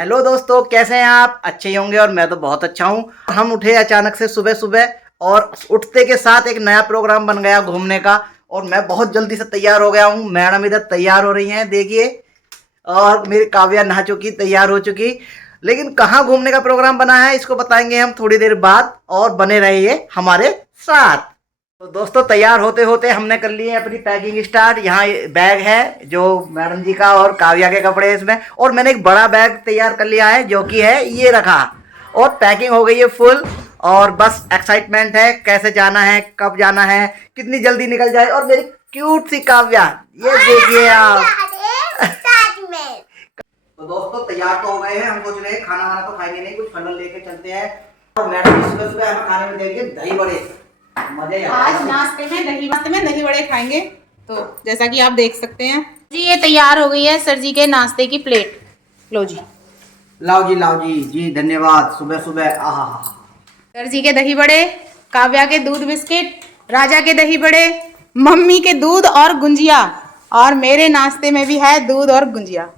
Hello दोस्तों, कैसे हैं आप? अच्छे ही होंगे और मैं तो बहुत अच्छा हूँ। हम उठे अचानक से सुबह सुबह और उठते के साथ एक नया प्रोग्राम बन गया घूमने का और मैं बहुत जल्दी से तैयार हो गया हूँ। मैडम इधर तैयार हो रही हैं, देखिए, और मेरी काव्या नहा चुकी, तैयार हो चुकी। लेकिन कहाँ घूमने का प्रोग्राम बना है इसको बताएंगे हम थोड़ी देर बाद, और बने रहिए हमारे साथ। तो दोस्तों, तैयार होते होते हमने कर ली है अपनी पैकिंग स्टार्ट। यहाँ बैग है जो मैडम जी का और काव्या के कपड़े इसमें, और मैंने एक बड़ा बैग तैयार कर लिया है जो कि है ये रखा, और पैकिंग हो गई है फुल। और बस एक्साइटमेंट है, कैसे जाना है, कब जाना है, कितनी जल्दी निकल जाए। और मेरी क्यूट सी काव्या, ये देखिए आप। तो दोस्तों, तैयार तो हो गए हैं। हम सोच रहे हैं खाना वाना तो खाएंगे नहीं, कुछ फल लेके चलते हैं। और मैडम जी सुबह सुबह हमें खाने में देंगे दही बड़े। मजे आज नाश्ते में दही बड़े खाएंगे। तो जैसा कि आप देख सकते हैं जी, ये तैयार हो गई है सर जी के नाश्ते की प्लेट। लो जी, लाओ जी जी, धन्यवाद। सुबह सुबह आहा, सर जी के दही बड़े, काव्या के दूध बिस्किट, राजा के दही बड़े, मम्मी के दूध और गुंजिया, और मेरे नाश्ते में भी है दूध और गुंजिया।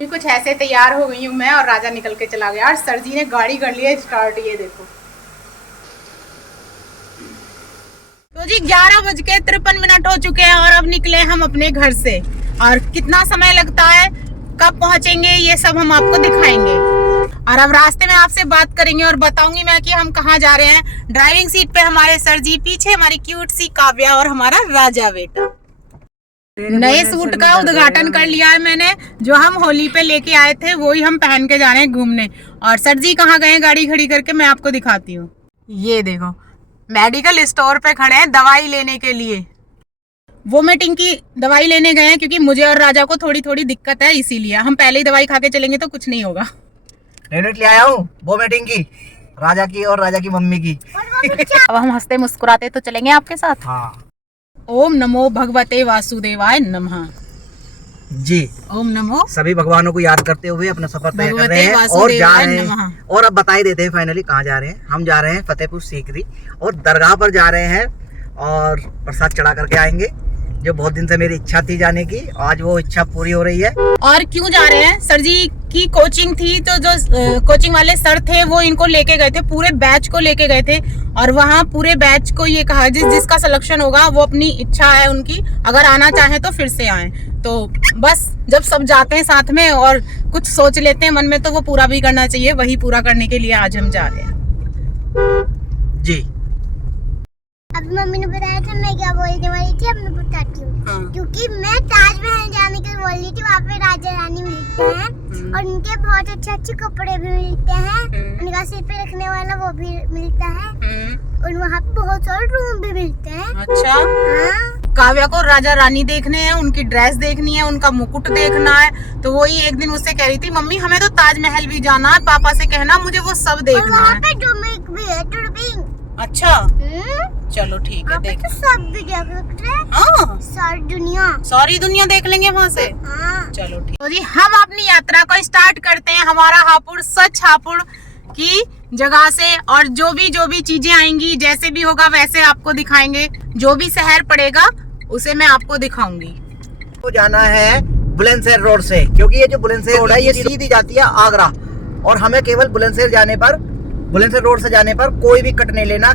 कुछ ऐसे तैयार हो गई हूँ मैं, और राजा निकल के चला गया और सर जी ने गाड़ी कर ली है स्टार्ट। ये देखो, तो जी 11:53 हो चुके हैं और अब निकले हम अपने घर से। और कितना समय लगता है, कब पहुंचेंगे, ये सब हम आपको दिखाएंगे। और अब रास्ते में आपसे बात करेंगे और बताऊंगी मैं कि हम कहाँ जा रहे हैं। ड्राइविंग सीट पे हमारे सर जी, पीछे हमारी क्यूट सी काव्या और हमारा राजा बेटा। नए सूट का उद्घाटन कर लिया है मैंने, जो हम होली पे लेके आए थे वो ही हम पहन के जा रहे हैं घूमने। और सर जी कहाँ गए गाड़ी खड़ी करके, मैं आपको दिखाती हूँ। ये देखो, मेडिकल स्टोर पे खड़े हैं दवाई लेने के लिए। वोमिटिंग की दवाई लेने गए हैं क्योंकि मुझे और राजा को थोड़ी थोड़ी दिक्कत है, इसीलिए। हम पहले ही दवाई खा के चलेंगे तो कुछ नहीं होगा। ले आया हूँ वोमिटिंग की, राजा की और राजा की मम्मी की। अब हम हंसते मुस्कुराते तो चलेंगे आपके साथ। हाँ। ओम नमो भगवते वासुदेवाय नमः जी। ओम नमो सभी भगवानों को याद करते हुए अपना सफर तय कर भगवते रहे हैं और जा वासुदेवाय रहे हैं। नमः। और अब बता ही देते हैं फाइनली कहाँ जा रहे हैं। हम जा रहे हैं फतेहपुर सीकरी और दरगाह पर जा रहे हैं और प्रसाद चढ़ा करके आएंगे, जो बहुत दिन से मेरी इच्छा थी जाने की। आज वो इच्छा पूरी हो रही है। और क्यों जा रहे हैं, सर जी की कोचिंग थी, तो जो कोचिंग वाले सर थे वो इनको लेके गए थे, पूरे बैच को लेके गए थे। और वहाँ पूरे बैच को ये कहा जिसका सिलेक्शन होगा वो अपनी इच्छा है उनकी, अगर आना चाहे तो फिर से आए। तो बस जब सब जाते हैं साथ में और कुछ सोच लेते हैं मन में, तो वो पूरा भी करना चाहिए। वही पूरा करने के लिए आज हम जा रहे हैं जी। अभी मम्मी ने बताया था मैं क्या बोलने वाली थी, अब मैं बताती हूँ। क्योंकि मैं ताजमहल जाने के बोल रही थी, वहाँ पे राजा रानी मिलते हैं और उनके बहुत अच्छे अच्छे कपड़े भी मिलते हैं, उनका सिर पे रखने वाला वो भी मिलता है, और वहाँ पे बहुत सारे रूम भी मिलते हैं। अच्छा। हाँ। काव्या को राजा रानी देखने हैं, उनकी ड्रेस देखनी है, उनका मुकुट देखना है। तो वही एक दिन मुझसे कह रही थी, मम्मी हमें तो ताजमहल भी जाना है, पापा से कहना मुझे वो सब देखना है। वहाँ पे डुमिक भी है, डुमिक। अच्छा, चलो ठीक है, देख तो सब भी देख सकते हैं। हाँ, सारी दुनिया देख लेंगे वहाँ से। हाँ। चलो ठीक। तो जी हम अपनी यात्रा को स्टार्ट करते हैं हमारा हापुड़, सच हापुड़ की जगह से। और जो भी चीजें आएंगी, जैसे भी होगा वैसे आपको दिखाएंगे। जो भी शहर पड़ेगा उसे मैं आपको दिखाऊंगी। तो जाना है बुलंदशहर रोड से, क्योंकि ये जो बुलंदशहर रोड है ये सीधी जाती है आगरा, और हमें केवल बुलंदशहर रोड से जाने पर कोई भी कट नहीं लेना।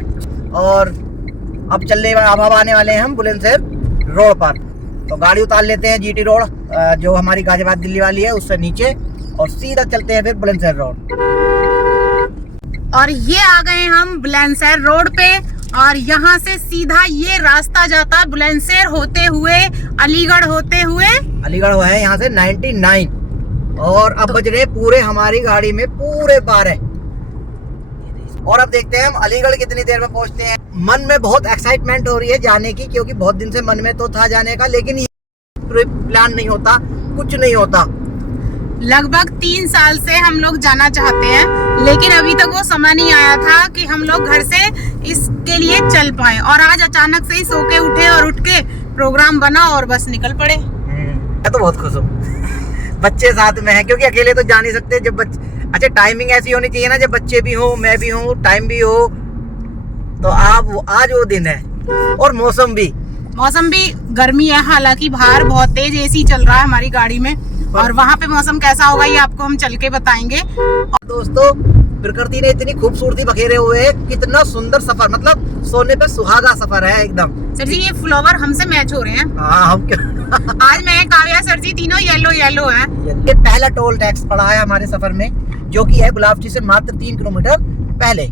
और अब आने वाले हैं हम बुलंदशहर रोड पर। तो गाड़ी उतार लेते हैं जीटी रोड, जो हमारी गाजियाबाद दिल्ली वाली है, उससे नीचे, और सीधा चलते हैं फिर बुलंदशहर रोड। और ये आ गए हम बुलंदशहर रोड पे, और यहाँ से सीधा ये रास्ता जाता है बुलंदशहर होते हुए अलीगढ़ होते हुए। अलीगढ़ है यहाँ से 99, और अब बज रहे पूरे हमारी गाड़ी में पूरे 12। और अब देखते हैं हम अलीगढ़ कितनी देर में पहुँचते हैं। मन में बहुत एक्साइटमेंट हो रही है जाने की, क्योंकि बहुत दिन से मन में तो था जाने का, लेकिन ये प्लान नहीं होता, कुछ नहीं होता। लगभग 3 साल से हम लोग जाना चाहते हैं, लेकिन अभी तक वो समय नहीं आया था कि हम लोग घर से इसके लिए चल पाए। और आज अचानक से ही सो के उठे और उठ के प्रोग्राम बना और बस निकल पड़े। मैं तो बहुत खुश हूँ। बच्चे साथ में हैं, क्योंकि अकेले तो जा नहीं सकते। जब अच्छा, टाइमिंग ऐसी होनी चाहिए ना, जब बच्चे भी हो, मैं भी हूँ, टाइम भी हो। तो आज वो दिन है। और मौसम भी गर्मी है, हालांकि बाहर बहुत तेज एसी चल रहा है हमारी गाड़ी में। और वहाँ पे मौसम कैसा होगा ये आपको हम चल के बताएंगे। दोस्तों प्रकृति ने इतनी खूबसूरती बखेरे हुए है, कितना सुंदर सफर, मतलब सोने पे सुहागा सफर है एकदम। सर जी ये फ्लावर हमसे मैच हो रहे हैं। हाँ हम क्या आज मैं काव्या सर जी तीनों येलो येलो है। ये पहला टोल टैक्स पड़ा है हमारे सफर में, जो कि है गुलाबटी से मात्र 3 किलोमीटर पहले,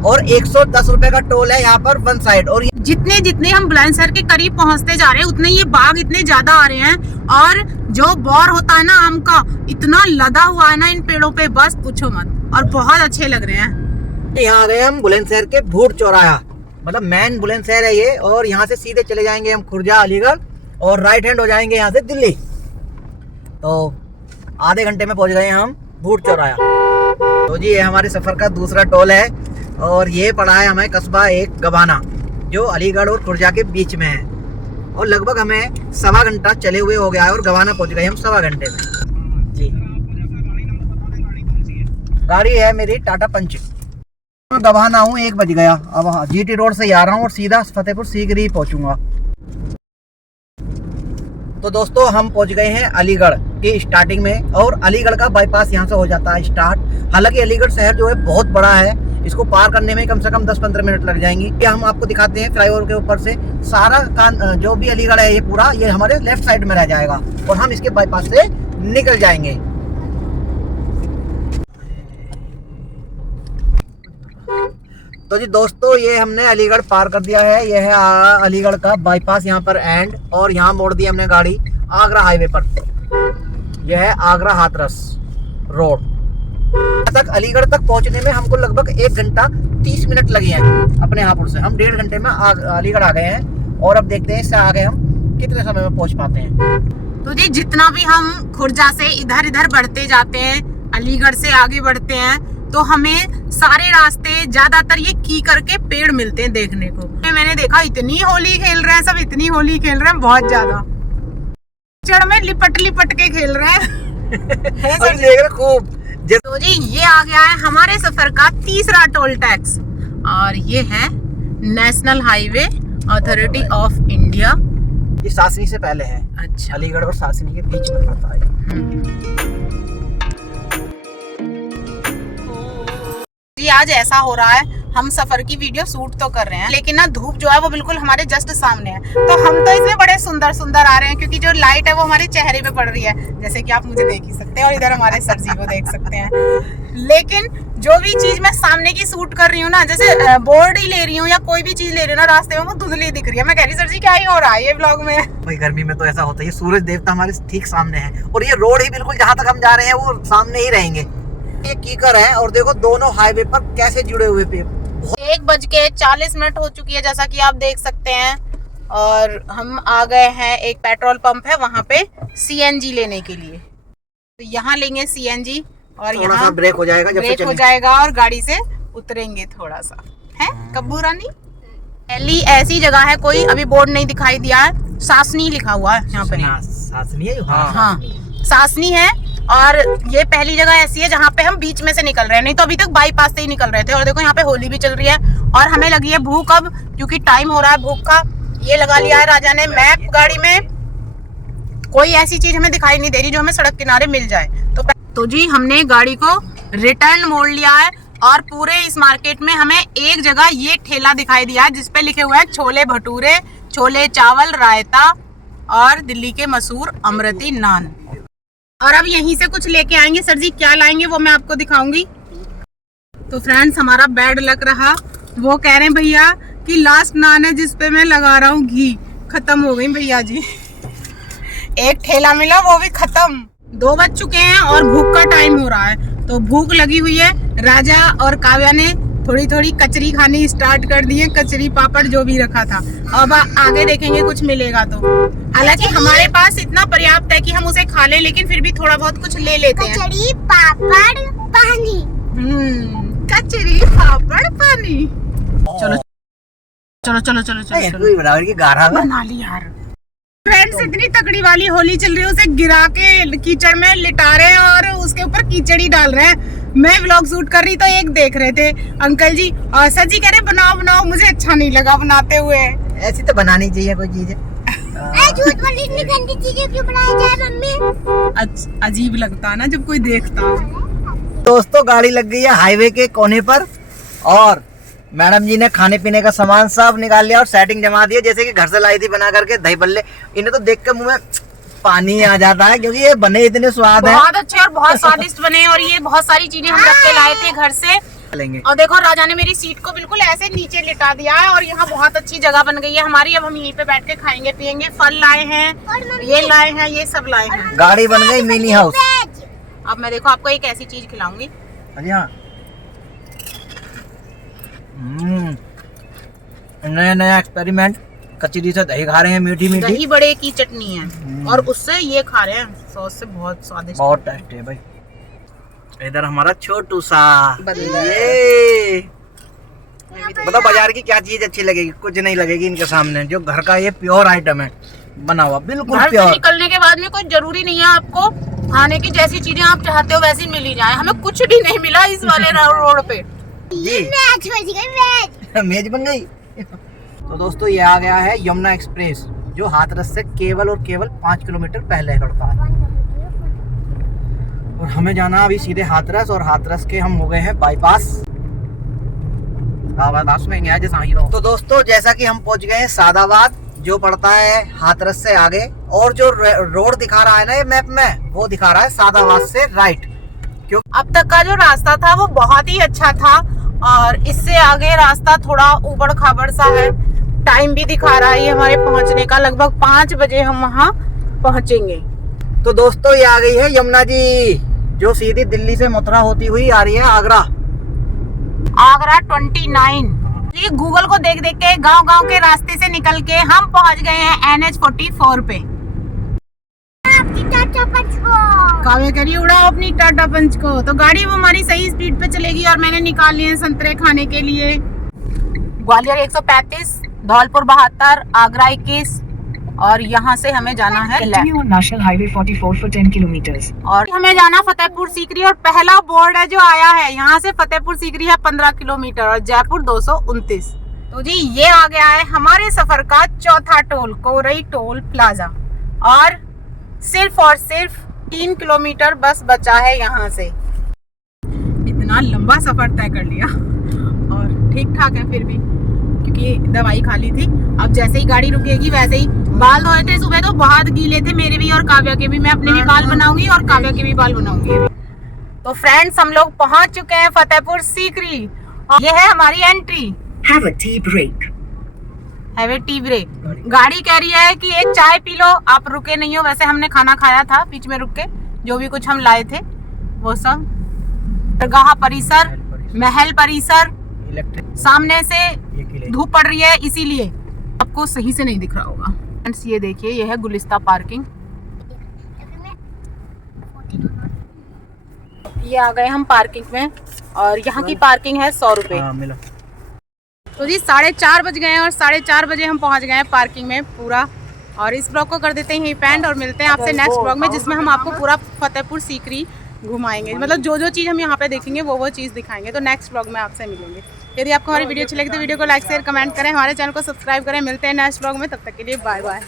और 110 रुपए का टोल है यहाँ पर वन साइड। और जितने जितने हम बुलंदशहर के करीब पहुँचते जा रहे हैं उतने ये बाग इतने ज्यादा आ रहे हैं, और जो बौर होता है ना आम का, इतना लदा हुआ है ना इन पेड़ों पे, बस पूछो मत, और बहुत अच्छे लग रहे हैं। यहाँ आ गए हम बुलंदशहर के भूट चौराहा, मतलब मेन बुलंदशहर है ये, और यहाँ से सीधे चले जाएंगे हम खुर्जा अलीगढ़, और राइट हैंड हो जाएंगे यहाँ से दिल्ली। तो आधे घंटे में पहुँच गए हम भूट चौराहा। तो जी ये हमारे सफर का दूसरा टोल है, और ये पड़ा है हमें कस्बा एक गबाना, जो अलीगढ़ और खुर्जा के बीच में है, और लगभग हमें 1.25 घंटा चले हुए हो गया है, और गबाना पहुँच गए हम 1.25 घंटे में जी। गाड़ी है मेरी टाटा पंच। मैं गबाना हूँ, 1 बज गया। अब जीटी रोड से ही आ रहा हूँ और सीधा फतेहपुर सीकरी ही पहुँचूंगा। तो दोस्तों हम पहुंच गए हैं अलीगढ़ की स्टार्टिंग में, और अलीगढ़ का बाईपास यहां से हो जाता है स्टार्ट। हालांकि अलीगढ़ शहर जो है बहुत बड़ा है, इसको पार करने में कम से कम 10-15 मिनट लग जाएंगे। ये हम आपको दिखाते हैं फ्लाईओवर के ऊपर से सारा जो भी अलीगढ़ है ये पूरा, ये हमारे लेफ्ट साइड में रह जाएगा, और हम इसके बाईपास से निकल जाएंगे। तो जी दोस्तों ये हमने अलीगढ़ पार कर दिया है, ये है अलीगढ़ का बाईपास यहाँ पर एंड, और यहाँ मोड़ दी हमने गाड़ी आगरा हाईवे पर। यह है आगरा हाथरस रोड। तक अलीगढ़ तक पहुँचने में हमको लगभग 1 घंटा 30 मिनट लगे हैं अपने हापुड़ से। हम 1.5 घंटे में अलीगढ़ आ गए हैं, और अब देखते हैं इससे आगे हम कितने समय में पहुँच पाते हैं। तो जी जितना भी हम खुर्जा से इधर इधर बढ़ते जाते हैं, अलीगढ़ से आगे बढ़ते हैं, तो हमें सारे रास्ते ज्यादातर ये कीकर के पेड़ मिलते हैं देखने को। मैंने देखा इतनी होली खेल रहे हैं सब, इतनी होली खेल रहे हैं बहुत ज्यादा, चढ़ में लिपट लिपट के खेल रहे हैं खूब। तो जी ये आ गया है हमारे सफर का तीसरा टोल टैक्स, और ये है national highway authority of India. ये सासनी से पहले है। अच्छा, अलीगढ़ और सासनी के बीच में पड़ता है। जी आज ऐसा हो रहा है, हम सफर की वीडियो शूट तो कर रहे हैं, लेकिन ना धूप जो है वो बिल्कुल हमारे जस्ट सामने है, तो हम तो इसमें बड़े सुंदर सुंदर आ रहे हैं, क्योंकि जो लाइट है वो हमारे चेहरे पे पड़ रही है, जैसे कि आप मुझे देख ही सकते हैं, और इधर हमारे सर जी को देख सकते हैं। लेकिन जो भी चीज मैं सामने की शूट कर रही हूँ ना, जैसे बोर्ड ही ले रही हूँ या कोई भी चीज ले रही हूँ ना, रास्ते में वो धुंधली दिख रही है। मैं कह रही सर जी क्या ही हो रहा है ये व्लॉग में। भाई गर्मी में तो ऐसा होता है, ये सूरज देवता हमारे ठीक सामने है, और ये रोड ही बिल्कुल जहाँ तक हम जा रहे हैं वो सामने ही रहेंगे। ये कीकर है, और देखो दोनों हाईवे पर कैसे जुड़े हुए पे। 1:40 हो चुकी है जैसा कि आप देख सकते हैं, और हम आ गए हैं एक पेट्रोल पंप है वहाँ पे सीएनजी लेने के लिए। तो यहाँ लेंगे सीएनजी, और यहाँ ब्रेक हो जाएगा, जब ब्रेक हो जाएगा और गाड़ी से उतरेंगे थोड़ा सा। है कब्बू रानी पहली ऐसी जगह है, कोई अभी बोर्ड नहीं दिखाई दिया है, सासनी लिखा हुआ है यहाँ पे। सासनी है, हाँ सासनी है, और ये पहली जगह ऐसी है जहाँ पे हम बीच में से निकल रहे हैं, नहीं तो अभी तक बाईपास से ही निकल रहे थे। और देखो यहाँ पे होली भी चल रही है, और हमें लगी है भूख अब, क्योंकि टाइम हो रहा है भूख का। ये लगा लिया है राजा ने मैप गाड़ी में, कोई ऐसी चीज हमें दिखाई नहीं दे रही जो हमें सड़क किनारे मिल जाए। तो जी हमने गाड़ी को रिटर्न मोड़ लिया है, और पूरे इस मार्केट में हमें एक जगह ये ठेला दिखाई दिया है जिसपे लिखे हुए हैं छोले भटूरे, छोले चावल, रायता, और दिल्ली के मशहूर अमृति नान। और अब यहीं से कुछ लेके आएंगे। सर जी क्या लाएंगे वो मैं आपको दिखाऊंगी। तो फ्रेंड्स हमारा बैड लक रहा, वो कह रहे हैं भैया कि लास्ट नान है जिसपे मैं लगा रहा हूँ घी, खत्म हो गई भैया जी। एक ठेला मिला वो भी खत्म। 2 बज चुके हैं और भूख का टाइम हो रहा है, तो भूख लगी हुई है। राजा और काव्या ने थोड़ी थोड़ी कचरी खानी स्टार्ट कर दी है, कचरी पापड़ जो भी रखा था। अब आगे देखेंगे कुछ मिलेगा तो। हालांकि हमारे पास इतना पर्याप्त है कि हम उसे खा लें, लेकिन फिर भी थोड़ा बहुत कुछ ले लेते हैं। कचरी पापड़ पानी। कचरी पापड़ पानी। चलो चलो चलो चलो चलो बना ली यार। फ्रेंड्स इतनी तकड़ी वाली होली चल रही है, उसे गिरा के कीचड़ में लिटा रहे हैं और उसके ऊपर कीचड़ ही डाल रहे हैं। मैं व्लॉग शूट कर रही तो एक देख रहे थे अंकल जी, और सर जी कह रहे बनाओ बनाओ, मुझे अच्छा नहीं लगा बनाते हुए। ऐसी तो बनानी चाहिए कोई चीज। दूध वाली इतनी गंदी चीजें क्यों बनाई जाए मम्मी? अजीब लगता है ना जब कोई देखता है। दोस्तों गाड़ी लग गई है हाईवे के कोने पर और मैडम जी ने खाने पीने का सामान सब निकाल लिया और सेटिंग जमा दी है, जैसे कि घर से लाई थी बना करके दही बल्ले। इन्हें तो देख कर मुंह में पानी आ जाता है क्योंकि ये बने इतने स्वाद है, बहुत अच्छे और बहुत स्वादिष्ट बने। और ये बहुत सारी चीजें हम रख के लाए थे घर से। लेंगे। और देखो राजा ने मेरी सीट को बिल्कुल ऐसे नीचे लिटा दिया है और यहाँ बहुत अच्छी जगह बन गई है हमारी। अब हम यहीं पे बैठ के खाएंगे पियेंगे। फल लाए हैं, ये लाए हैं, ये सब लाए हैं। गाड़ी बन गई मिनी हाउस। अब मैं देखो आपको एक ऐसी चीज खिलाऊंगी। हाँ, नया नया एक्सपेरिमेंट। कचरी से दही खा रहे हैं, मीठी मीठी। दही बड़े की चटनी है और उससे ये खा रहे हैं सॉस से, बहुत स्वादिष्ट, बहुत टेस्टी है भाई। इधर हमारा छोटू सा बंदा। ये बताओ बाजार की क्या चीज अच्छी लगेगी? कुछ नहीं लगेगी इनके सामने। जो घर का ये प्योर आइटम है, बना हुआ बिल्कुल घर से प्योर। निकलने के बाद में कोई जरूरी नहीं है आपको खाने की जैसी चीजें आप चाहते हो वैसी मिल ही जाए। हमें कुछ भी नहीं मिला इस वाले रोड पे। जी मैच बच गई, मेज बन गई। तो दोस्तों ये आ गया है यमुना एक्सप्रेस, जो हाथरस से केवल और केवल 5 किलोमीटर पहले पड़ता है। और हमें जाना अभी सीधे हाथरस, और हाथरस के हम हो गए हैं बाईपास। तो दोस्तों जैसा कि हम पहुंच गए हैं सादाबाद, जो पड़ता है हाथरस से आगे। और जो रोड दिखा रहा है ना ये मैप में, वो दिखा रहा है सादाबाद से राइट। क्यों अब तक का जो रास्ता था वो बहुत ही अच्छा था और इससे आगे रास्ता थोड़ा ऊबड़ खाबड़ सा है। टाइम भी दिखा रहा है हमारे पहुंचने का, लगभग 5 बजे हम वहाँ पहुंचेंगे। तो दोस्तों ये आ गई है यमुना जी, जो सीधी दिल्ली से मथुरा होती हुई आ रही है आगरा। आगरा 29। ये गूगल को देख देख के गांव-गांव के रास्ते से निकल के हम पहुंच गए हैं NH 44 पे। आपकी टाटा पंच को काव्य करिए उड़ाओ अपनी टाटा पंच को। तो गाड़ी वो हमारी सही स्पीड पे चलेगी और मैंने निकाल लिए संतरे खाने के लिए। ग्वालियर 135, धौलपुर 72, आगरा 21 और यहाँ से हमें जाना है Continue on National Highway 44 for 10 kilometers. और हमें जाना फतेहपुर सीकरी। और पहला बोर्ड है जो आया है यहाँ से फतेहपुर सीकरी है 15 किलोमीटर और जयपुर 229। तो जी ये आ गया है हमारे सफर का चौथा टोल, कोरई टोल प्लाजा। और सिर्फ 3 किलोमीटर बस बचा है यहाँ से। इतना लंबा सफर तय कर लिया और ठीक ठाक है फिर भी, क्योंकि दवाई खा ली थी। अब जैसे ही गाड़ी रुकेगी वैसे ही बाल धोए थे सुबह, तो बहुत गीले थे मेरे भी और काव्या के भी। मैं अपने भी बाल बनाऊंगी और काव्या के भी बाल बनाऊंगी। तो फ्रेंड्स हम लोग पहुंच चुके हैं फतेहपुर सीकरी और ये है हमारी entry. Have a tea break. Have a tea break. गाड़ी कह रही है कि एक चाय पी लो, आप रुके नहीं हो। वैसे हमने खाना खाया था बीच में रुक के, जो भी कुछ हम लाए थे वो सब। दरगाह परिसर, महल परिसर, सामने से धूप पड़ रही है इसीलिए आपको सही से नहीं दिख रहा होगा। फ्रेंड्स ये देखिए, ये है गुलिस्ता पार्किंग। ये आ गए हम पार्किंग में और यहाँ की पार्किंग है 100 रुपए। तो जी 4:30 बज गए हैं और 4:30 बजे हम पहुँच गए हैं पार्किंग में पूरा। और इस ब्लॉग को कर देते हैं यहीं पेंड और मिलते हैं आपसे नेक्स्ट ब्लॉग में, जिसमें हम आपको पूरा फतेहपुर सीकरी घुमाएंगे। मतलब जो चीज़ हम यहाँ पे देखेंगे वो चीज़ दिखाएंगे। तो नेक्स्ट ब्लॉग में आपसे मिलेंगे। यदि आपको हमारी वीडियो अच्छी लगी तो वीडियो को लाइक शेयर कमेंट करें, हमारे चैनल को सब्सक्राइब करें। मिलते हैं नेक्स्ट ब्लॉग में, तब तक के लिए बाय बाय।